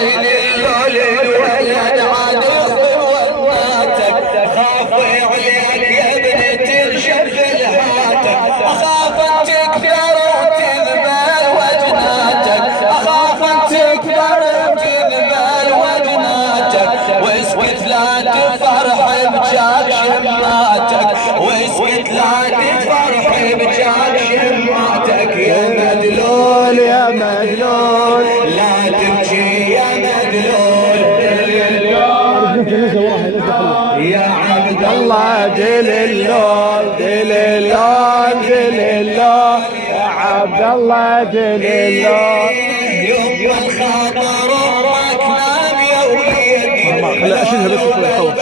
دين اللول الولد عاد وناتك خافي عليك يا ابني تنشف الهاتك اخاف ان تكبر وتذبل وجناتك اخاف ان تكبر وتذبل وجناتك واسكت لا تفرح بجاك شماتك واسكت لا تفرح بجاك شماتك يا مدلول يا مدلول لا تبكي يا مدلول يا عبد الله دل اللول دل اللول دل اللول يا عبد الله دل اللول يوم الخاطر امك نام يا وليدي خلي اشيلها بس شوي خوف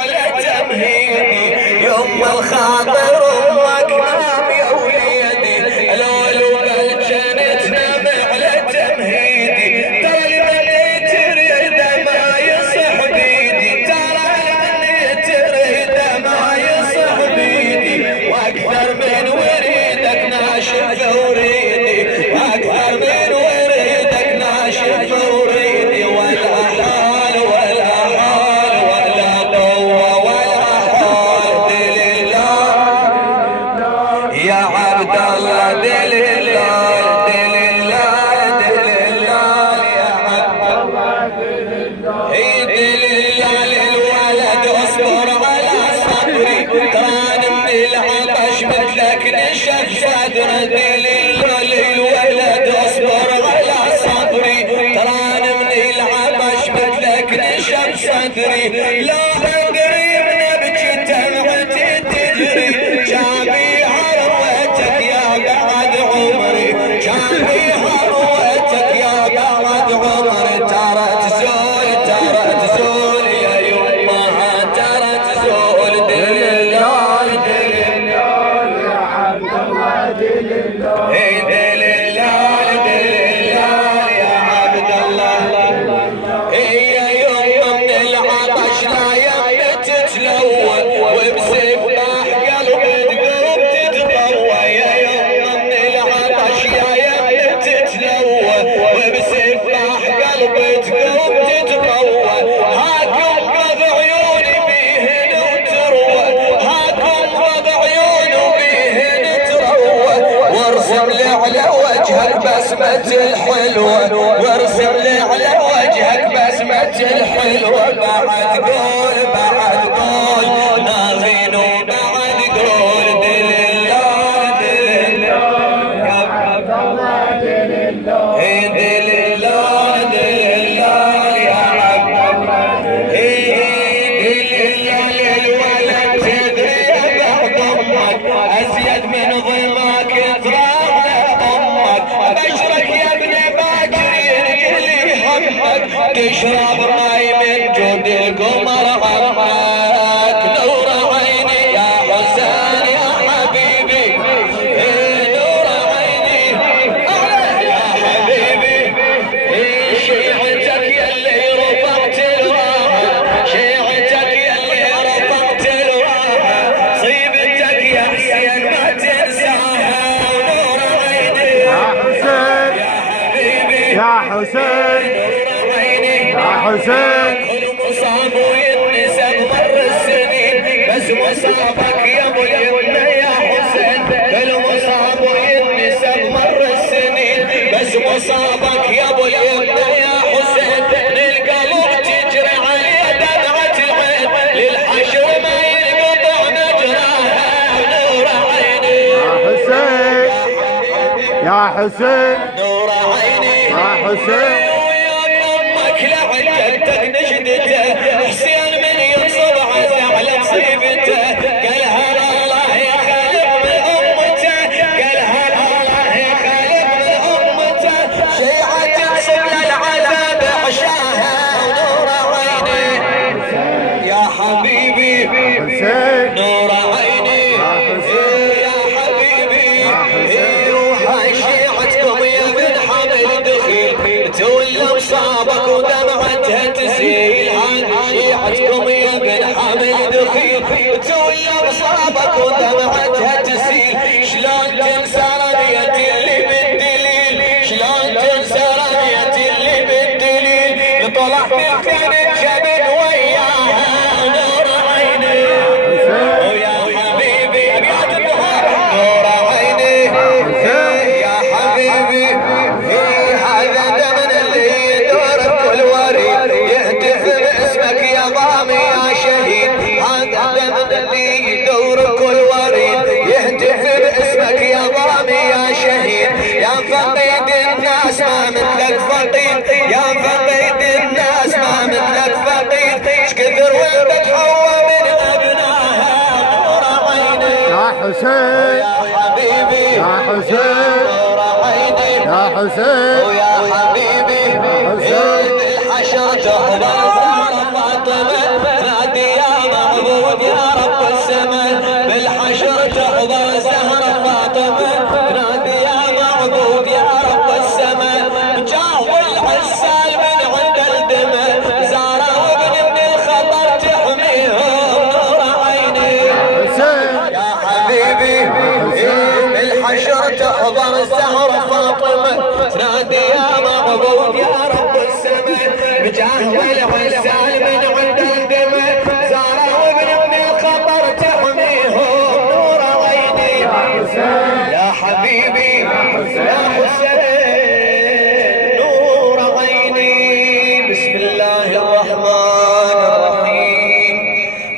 على تمهيدي يوم الخاطر امك نام يا وليدي لولو بالجنة تنام على تمهيدي ترى اللي تريد ما يصح بيدي ترى اللي تريد ما يصح بيدي واكثر من وريدك ناشف وريدي واكثر من وريدك ناشف وريدي ولا حال ولا حال ولا قوة ولا حال دليل يا عبد الله دليل دليل دليل يا عبد الله دليل للولد اصبر على صبري تراني من العطش مثلك نشف صدر دليل للولد اصبر على صبري تراني من العطش مثلك نشف صدري لا ادري من ابكي دمعتي تجري شابي عروتك يا بعد عمري شابي عروتك يا بعد عمري ترى تزول يا يمها ترى تزول دليل دليل يا عبد الله دل اللول دليل دليل يا عبد الله هي يوم من العطش لا يم تتلون وبسفاح قلبي تقوم تتقوى يا يوم من العطش يا يم تتلون وبسفاح قلبي تقوم تتقوى هاكم قض عيوني بيهن وتروى هاكم قض عيوني بيهن تروى وارسم لي على وجهك بسمة الحلوة وارسم لي على وجهك بسمة الحلوة بعد قول ناظرين وبعد قول دليل يا عبد الله دليل دليل يا عبد الله دليل للولد تدري بعد امك ازيد من ظلمك يطرح امك بشرك يا ابن باكر يرجلي همك تشرب ماي من جود القمر عمك نور عيني يا حسين يا حبيبي نور عيني يا حبيبي شيعتك يلي رفضت الراحة شيعتك يلي رفضت الراحة صيبتك يا حسين ما تنساها ونور عيني يا حبيبي يا حسين نور عيني يا حسين كل مصاب ويتنسى مر السنين بس مصابك يا ابو اليمنى يا حسين كل مصاب ويتنسى مر السنين بس مصابك يا ابو اليمنى يا حسين للقلب تجري عليه دمعة العين للحشر ما ينقطع مجراها نور عيني يا حسين نور عيني يا حسين امك لعجلتك نشدته حسين من ينصب على صيبته قال هلا الله يخلق من امته قال هلا الله يخلق من امته شيعة تنصب للعذاب عشاها ونور عيني يا حبيبي حسين نور عيني يا حبيبي وهاي شيعتكم يا بن حمل دخيل تولي حسين يا حبيبي يا حسين نور عيني يا حسين ويا حبيبي بالحشر تحضر زهرة فاطمة نادي يا معبود يا رب السماء بالحشر تحضر زهرة فاطمة نادي يا معبود يا رب السماء جاو العسال من عند الدماء زارة وابن من الخطر تحميهم نور عيني يا حبيبي بالحشر تحضر الزهرة فاطمة نادي يا معبود يا رب السماء بجاه العسال من عند الدماء زارة وابن من الخطر تحميهم نور عيني يا حبيبي يا حسين نور عيني بسم الله الرحمن الرحيم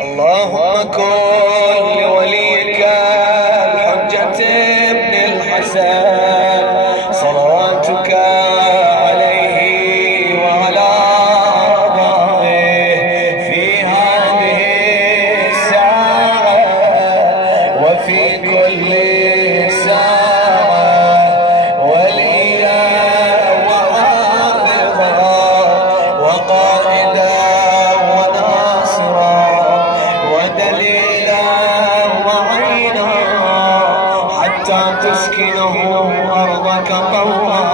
اللهم كن لوليك الحجة ابن الحسن صلواتك عليه وعلى آبائه في هذه الساعة وفي كل ساعة وليا وحافظا وقائدا وناصرا ودليلا وعينا حتى تسكنه أرضك طوعا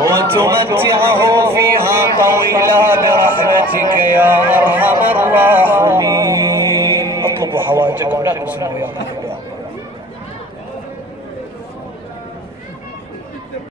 وتمتعه فيها طويلا برحمتك يا أرحم الراحمين. اطلبوا حوائجكم لا تنسوا وياكم.